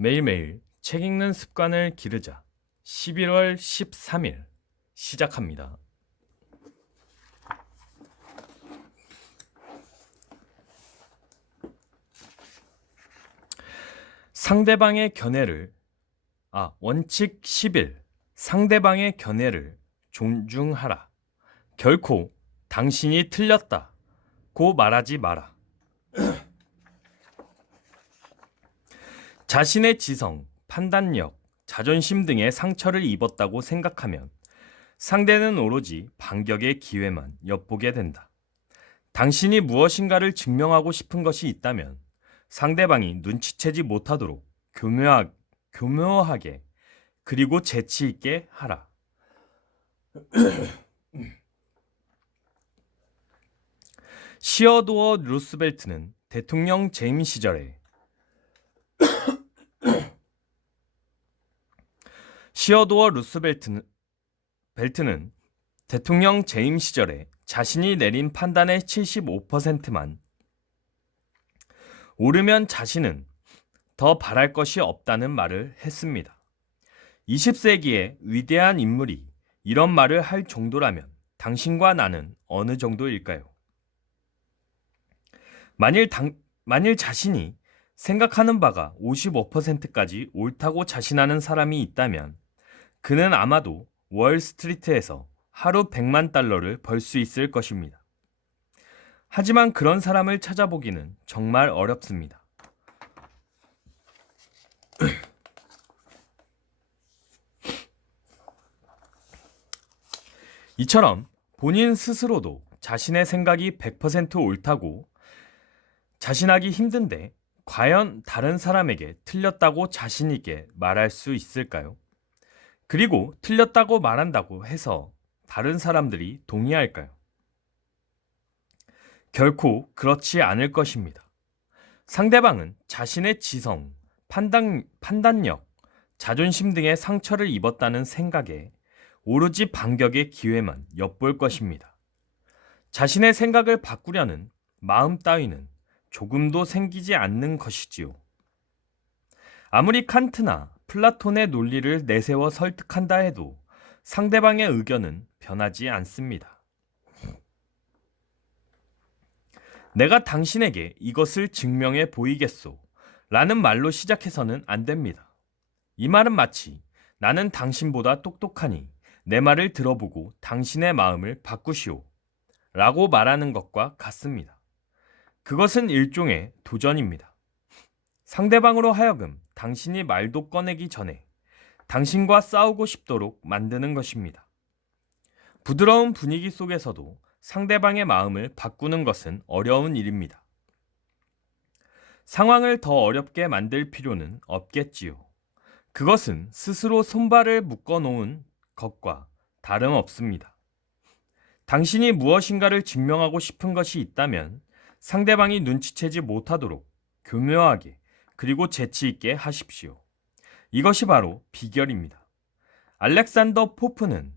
매일매일 책 읽는 습관을 기르자. 11월 13일 시작합니다. 상대방의 견해를 원칙 11. 상대방의 견해를 존중하라. 결코 당신이 틀렸다고 말하지 마라. 자신의 지성, 판단력, 자존심 등의 상처를 입었다고 생각하면 상대는 오로지 반격의 기회만 엿보게 된다. 당신이 무엇인가를 증명하고 싶은 것이 있다면 상대방이 눈치채지 못하도록 교묘하게 그리고 재치 있게 하라. 시어도어 루스벨트는 대통령 재임 시절에 벨트는 대통령 재임 시절에 자신이 내린 판단의 75%만 옳으면 자신은 더 바랄 것이 없다는 말을 했습니다. 20세기의 위대한 인물이 이런 말을 할 정도라면 당신과 나는 어느 정도일까요? 만일 자신이 생각하는 바가 55%까지 옳다고 자신하는 사람이 있다면 그는 아마도 월스트리트에서 하루 100만 달러를 벌 수 있을 것입니다. 하지만 그런 사람을 찾아보기는 정말 어렵습니다. 이처럼 본인 스스로도 자신의 생각이 100% 옳다고 자신하기 힘든데 과연 다른 사람에게 틀렸다고 자신 있게 말할 수 있을까요? 그리고 틀렸다고 말한다고 해서 다른 사람들이 동의할까요? 결코 그렇지 않을 것입니다. 상대방은 자신의 지성, 판단력, 자존심 등의 상처를 입었다는 생각에 오로지 반격의 기회만 엿볼 것입니다. 자신의 생각을 바꾸려는 마음 따위는 조금도 생기지 않는 것이지요. 아무리 칸트나 플라톤의 논리를 내세워 설득한다 해도 상대방의 의견은 변하지 않습니다. 내가 당신에게 이것을 증명해 보이겠소 라는 말로 시작해서는 안 됩니다. 이 말은 마치 나는 당신보다 똑똑하니 내 말을 들어보고 당신의 마음을 바꾸시오 라고 말하는 것과 같습니다. 그것은 일종의 도전입니다. 상대방으로 하여금 당신이 말도 꺼내기 전에 당신과 싸우고 싶도록 만드는 것입니다. 부드러운 분위기 속에서도 상대방의 마음을 바꾸는 것은 어려운 일입니다. 상황을 더 어렵게 만들 필요는 없겠지요. 그것은 스스로 손발을 묶어 놓은 것과 다름없습니다. 당신이 무엇인가를 증명하고 싶은 것이 있다면 상대방이 눈치채지 못하도록 교묘하게 그리고 재치 있게 하십시오. 이것이 바로 비결입니다. 알렉산더 포프는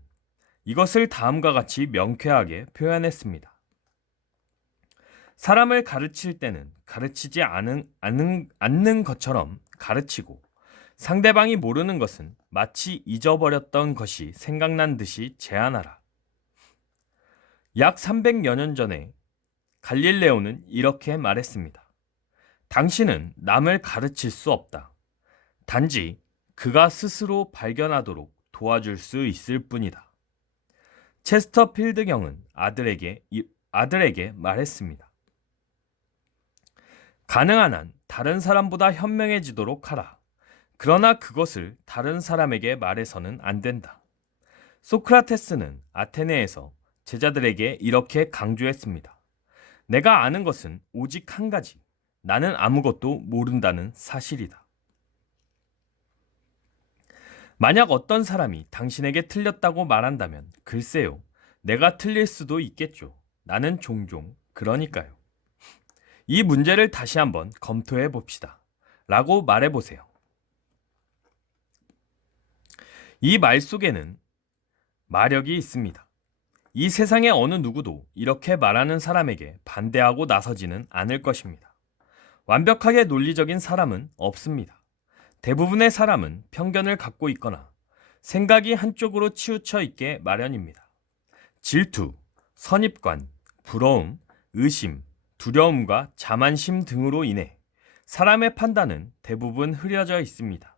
이것을 다음과 같이 명쾌하게 표현했습니다. 사람을 가르칠 때는 가르치지 않는 것처럼 가르치고 상대방이 모르는 것은 마치 잊어버렸던 것이 생각난 듯이 제안하라. 약 300여 년 전에 갈릴레오는 이렇게 말했습니다. 당신은 남을 가르칠 수 없다. 단지 그가 스스로 발견하도록 도와줄 수 있을 뿐이다. 체스터필드 경은 아들에게 말했습니다. 가능한 한 다른 사람보다 현명해지도록 하라. 그러나 그것을 다른 사람에게 말해서는 안 된다. 소크라테스는 아테네에서 제자들에게 이렇게 강조했습니다. 내가 아는 것은 오직 한 가지. 나는 아무것도 모른다는 사실이다. 만약 어떤 사람이 당신에게 틀렸다고 말한다면 글쎄요. 내가 틀릴 수도 있겠죠. 나는 종종 그러니까요. 이 문제를 다시 한번 검토해 봅시다. 라고 말해 보세요. 이 말 속에는 마력이 있습니다. 이 세상의 어느 누구도 이렇게 말하는 사람에게 반대하고 나서지는 않을 것입니다. 완벽하게 논리적인 사람은 없습니다. 대부분의 사람은 편견을 갖고 있거나 생각이 한쪽으로 치우쳐 있게 마련입니다. 질투, 선입관, 부러움, 의심, 두려움과 자만심 등으로 인해 사람의 판단은 대부분 흐려져 있습니다.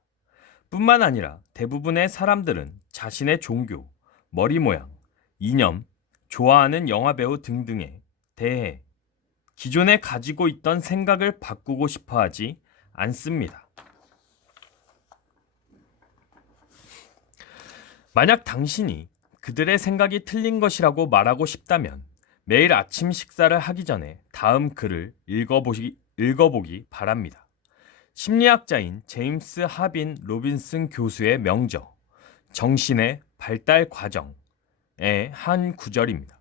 뿐만 아니라 대부분의 사람들은 자신의 종교, 머리 모양, 이념, 좋아하는 영화배우 등등에 대해 기존에 가지고 있던 생각을 바꾸고 싶어 하지 않습니다. 만약 당신이 그들의 생각이 틀린 것이라고 말하고 싶다면 매일 아침 식사를 하기 전에 다음 글을 읽어보기 바랍니다. 심리학자인 제임스 하빈 로빈슨 교수의 명저, 정신의 발달 과정의 한 구절입니다.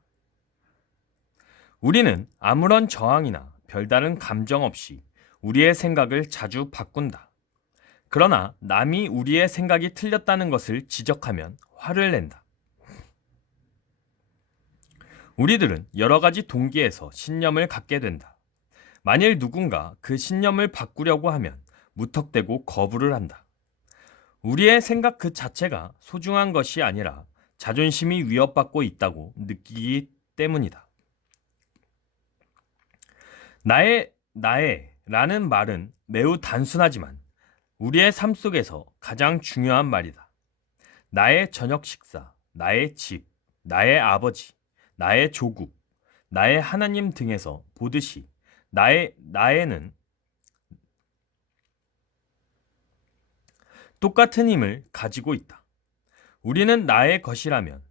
우리는 아무런 저항이나 별다른 감정 없이 우리의 생각을 자주 바꾼다. 그러나 남이 우리의 생각이 틀렸다는 것을 지적하면 화를 낸다. 우리들은 여러 가지 동기에서 신념을 갖게 된다. 만일 누군가 그 신념을 바꾸려고 하면 무턱대고 거부를 한다. 우리의 생각 그 자체가 소중한 것이 아니라 자존심이 위협받고 있다고 느끼기 때문이다. 나의라는 말은 매우 단순하지만 우리의 삶 속에서 가장 중요한 말이다. 나의 저녁 식사, 나의 집, 나의 아버지, 나의 조국, 나의 하나님 등에서 보듯이 나에는 똑같은 힘을 가지고 있다. 우리는 나의 것이라면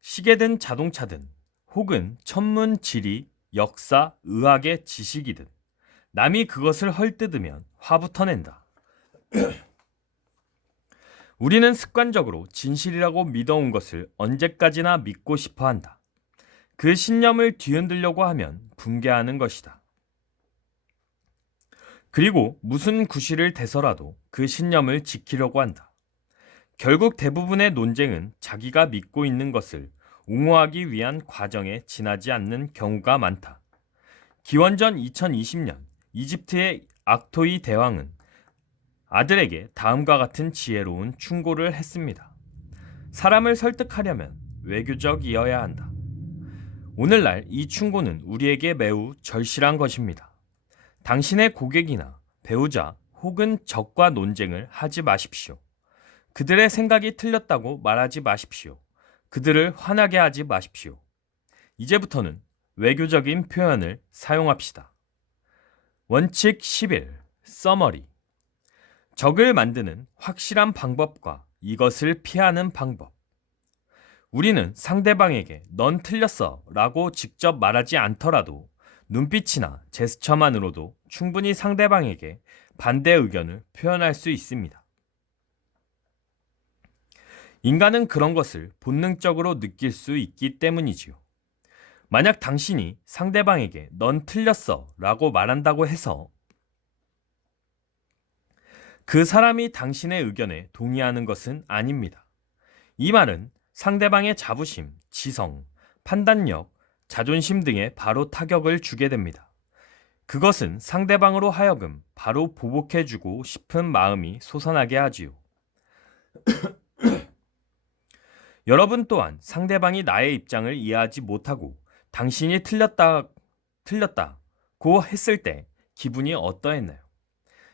시계든 자동차든 혹은 천문, 지리, 역사, 의학의 지식이든 남이 그것을 헐뜯으면 화부터 낸다. 우리는 습관적으로 진실이라고 믿어온 것을 언제까지나 믿고 싶어 한다. 그 신념을 뒤흔들려고 하면 붕괴하는 것이다. 그리고 무슨 구실을 대서라도 그 신념을 지키려고 한다. 결국 대부분의 논쟁은 자기가 믿고 있는 것을 옹호하기 위한 과정에 지나지 않는 경우가 많다. 기원전 2020년 이집트의 악토이 대왕은 아들에게 다음과 같은 지혜로운 충고를 했습니다. 사람을 설득하려면 외교적이어야 한다. 오늘날 이 충고는 우리에게 매우 절실한 것입니다. 당신의 고객이나 배우자 혹은 적과 논쟁을 하지 마십시오. 그들의 생각이 틀렸다고 말하지 마십시오. 그들을 화나게 하지 마십시오. 이제부터는 외교적인 표현을 사용합시다. 원칙 11. 서머리. 적을 만드는 확실한 방법과 이것을 피하는 방법. 우리는 상대방에게 넌 틀렸어 라고 직접 말하지 않더라도 눈빛이나 제스처만으로도 충분히 상대방에게 반대 의견을 표현할 수 있습니다. 인간은 그런 것을 본능적으로 느낄 수 있기 때문이지요. 만약 당신이 상대방에게 넌 틀렸어 라고 말한다고 해서 그 사람이 당신의 의견에 동의하는 것은 아닙니다. 이 말은 상대방의 자부심, 지성, 판단력, 자존심 등에 바로 타격을 주게 됩니다. 그것은 상대방으로 하여금 바로 보복해주고 싶은 마음이 솟아나게 하지요. 여러분 또한 상대방이 나의 입장을 이해하지 못하고 당신이 틀렸다고 했을 때 기분이 어떠했나요?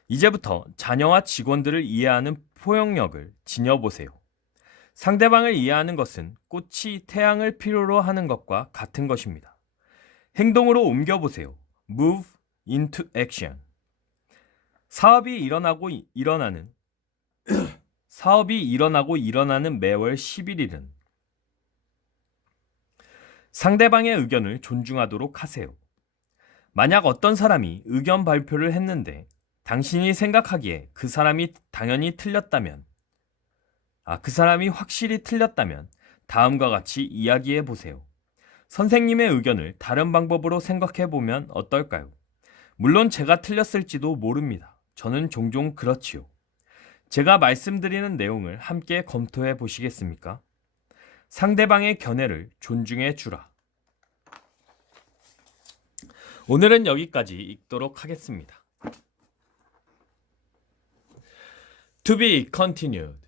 이제부터 자녀와 직원들을 이해하는 포용력을 지녀보세요. 상대방을 이해하는 것은 꽃이 태양을 필요로 하는 것과 같은 것입니다. 행동으로 옮겨보세요. Move into action. 사업이 일어나고 일어나는 매월 11일은 상대방의 의견을 존중하도록 하세요. 만약 어떤 사람이 의견 발표를 했는데 당신이 생각하기에 그 사람이 확실히 틀렸다면 다음과 같이 이야기해 보세요. 선생님의 의견을 다른 방법으로 생각해 보면 어떨까요? 물론 제가 틀렸을지도 모릅니다. 저는 종종 그렇지요. 제가 말씀드리는 내용을 함께 검토해 보시겠습니까? 상대방의 견해를 존중해 주라. 오늘은 여기까지 읽도록 하겠습니다. To be continued.